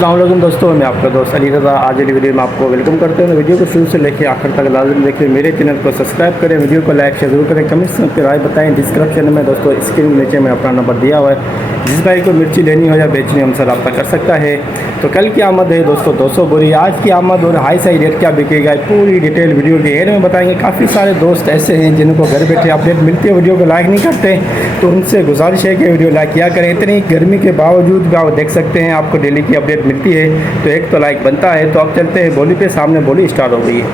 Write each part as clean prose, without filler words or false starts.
अस्सलाम वालेकुम दोस्तों, मैं आपका दोस्त अली रज़ा। आज की वीडियो में आपको वेलकम करते हैं। वीडियो को शुरू से लेकर आखिर तक लाजम देखिए। मेरे चैनल को सब्सक्राइब करें, वीडियो को लाइक शेयर जरूर करें, कमेंट्स में राय बताएं। डिस्क्रिप्शन में दोस्तों स्क्रीन नीचे में अपना नंबर दिया हुआ है। जिस भाई को मिर्ची लेनी हो या बेचनी हमसे रब्ता कर सकता है। तो कल की आमद है दोस्तों 200 बोरी, आज की आमद और हाई साई रेट क्या बिकेगा पूरी डिटेल वीडियो के एंड में बताएंगे। काफ़ी सारे दोस्त ऐसे हैं जिनको घर बैठे अपडेट मिलती है, वीडियो को लाइक नहीं करते, तो उनसे गुजारिश है कि वीडियो लाइक किया करें। इतनी गर्मी के बावजूद भी आप देख सकते हैं आपको डेली की अपडेट मिलती है, तो एक तो लाइक बनता है। तो अब चलते हैं बोली पे, सामने बोली स्टार्ट हो गई है।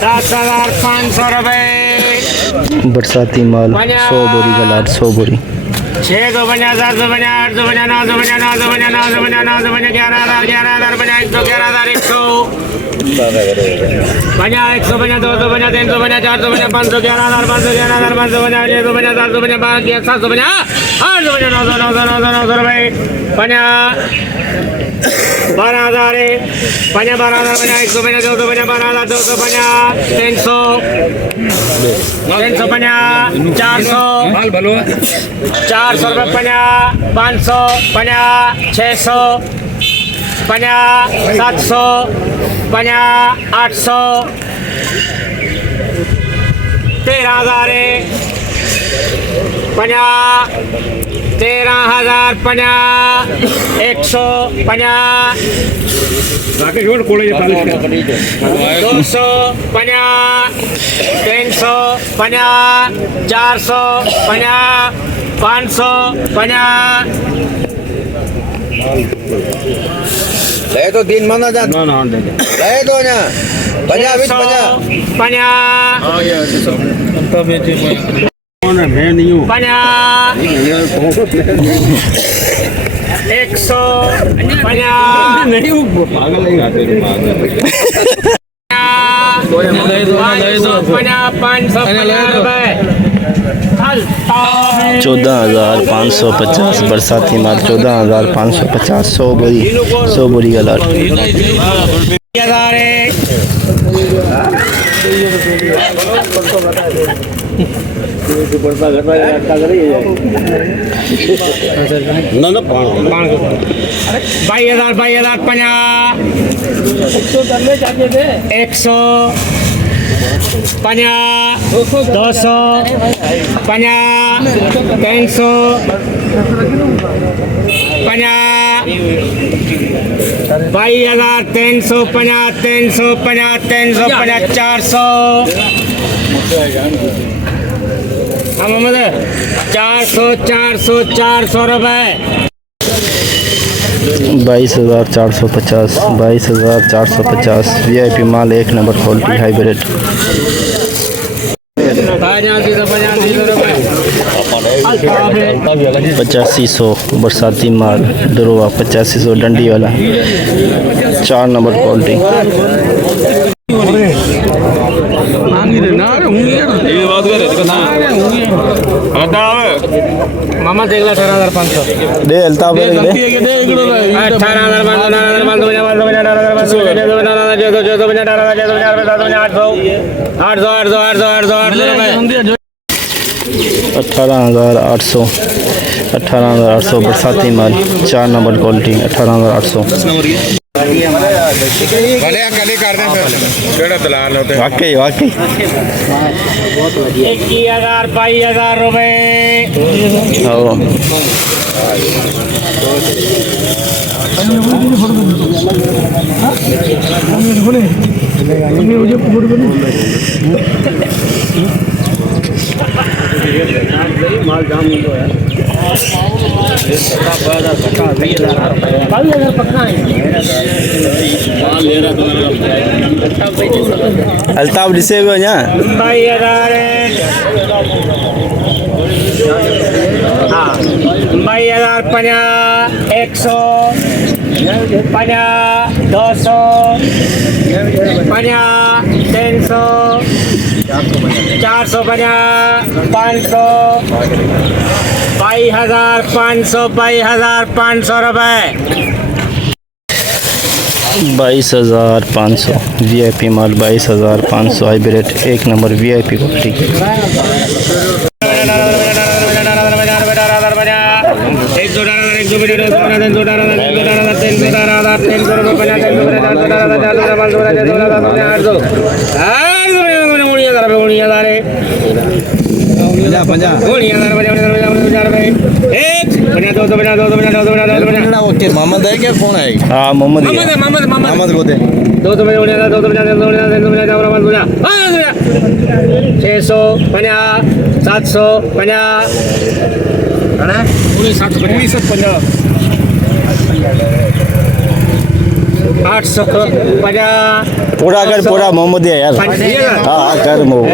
7,500 रुपये बरसाती माल 100 बोरी का लाट 100 बोरी 6 बना 7 बना 8 बना 9 बना 9 बना 9 बना 9 बना 11,000 बना 111,100 बना 100 बना 200 बना 300 बना 400 बना 500 11,500 500 बना 600 बना 700 बना 700 बना 800 बना 900 रुपये बना 12,000 बना 12,000 बना 100 बना 200 बना 12,200 बना 300 बना 400 रुपये बना 500 बना 600 बना 700 बना 800 13,000 बना 13,000 बना 100 बना 200 बना 300 बना 400 बना 500 बना ले तो दिन माना जा ले तो ना बजा भी बजा बना मैं नहीं हूँ बना 100 बना नहीं हूँ पागल नहीं आते बना 500 रुपए 14,550 बरसाती माल 14,550 100 बोरी का लाट। ना 22,000 50 100 50 200 50 300 50 22,300 50 300 50 300 50 400 मोहम्मद 400 रुपये 22,450 VIP माल 1 नंबर क्वालिटी हाइब्रिड 8500 बरसाती माल दरोवा 8500 डंडी वाला 4 नंबर क्वालिटी। मामा देख लो 18,500 दे अल्ताफ दे 18,800 बरसाती माल 4 नंबर क्वालिटी 18,800 वाकई 21,000 22,000 रुपये माल जाम अल्ताफ जिसे भी हो यहाँ 22,000 50 100 50 200 50 300 400 50 500 22,500 रुपये 22,500 VIP माल 22,500 हाइब्रिड 1 नंबर VIP क्वालिटी। 300 रुपये 50 300 50 400 400 500 मोहम्मद है क्या कौन है हाँ मोहम्मद ही है। मोहम्मद को दे 650 पूरा कर पूरा मोहम्मद ही है यार। हाँ कर मोहम्मद।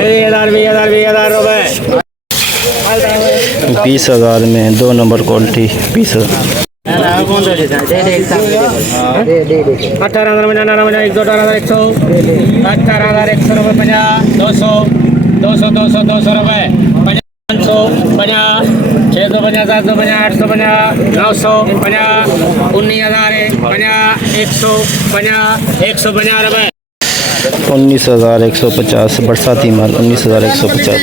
20,000 में 2 नंबर क्वालिटी 20,000। 18,000 में 18,100 18,100 रुपये 50 200 रुपये 500 50 650 750 850 900 50 19,000 50 150 रुपये 19,150 बरसाती माल 19,150।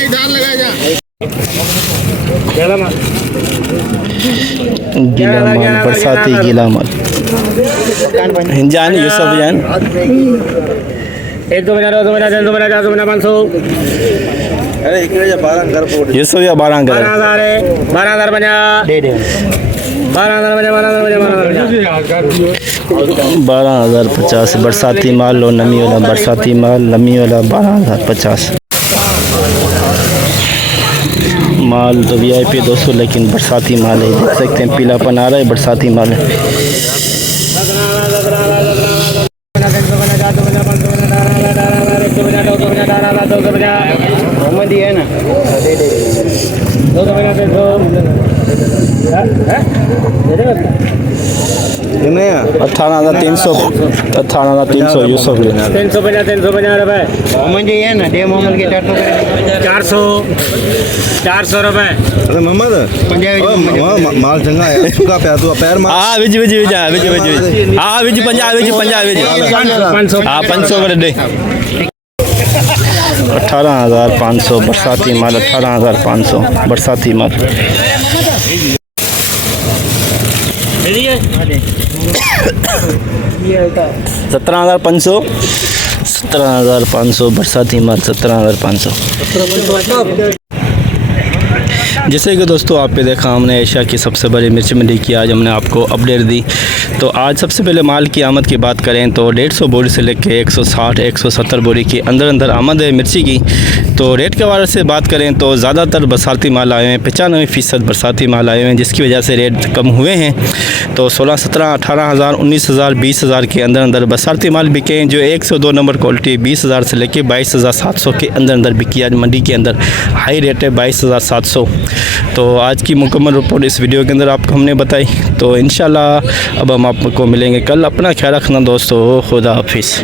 गीला माल बरसाती गीला माल। जान यूसुफ जान 1 2 50 2 50 3 2 50 4 50 500 अरे इकडे जा 12 घर पोट यूसुफ या 12 कर 12,000 50 12,050 बरसाती माल और नमी वाला बरसाती माल नमी वाला 12,050 माल तो VIP दोस्तों, लेकिन बरसाती माल है, देख सकते हैं पीलापन आ रहा है, बरसाती माल है। मोहम्मदी है ना 18,300 यूसुफ 350 रुपये मोहम्मद जी है ना डे मोहम्मद के 400 रुपये अरे मोहम्मद माल चंगा है सुखा पे तू पैर मार हाँ विज हाँ विज 50 हाँ 500 कर दे 18,500 बरसाती माल 18,500 बरसाती माल 17,500 17,500 बरसाती माल 17,500। जैसे कि दोस्तों आप पे देखा हमने एशिया की सबसे बड़ी मिर्च मंडी की आज हमने आपको अपडेट दी। तो आज सबसे पहले माल की आमद की बात करें तो 150 बोरी से लेकर 160 170 बोरी के अंदर आमद है मिर्ची की। तो रेट के बारे से बात करें तो ज़्यादातर बरसाती माल आए हैं, 95% बरसाती माल आए हैं, जिसकी वजह से रेट कम हुए हैं। तो 16 17 18,000 19,000 20,000 के अंदर बरसाती माल बिके हैं, जो 102 नंबर क्वालिटी 20,000 से लेकर 22,700 के अंदर बिकी आज मंडी के अंदर। हाई रेट है 22,700। तो आज की मुकम्मल रिपोर्ट इस वीडियो के अंदर आपको हमने बताई। तो इंशाल्लाह अब हम आपको मिलेंगे कल। अपना ख्याल रखना दोस्तों, खुदा हाफिज़।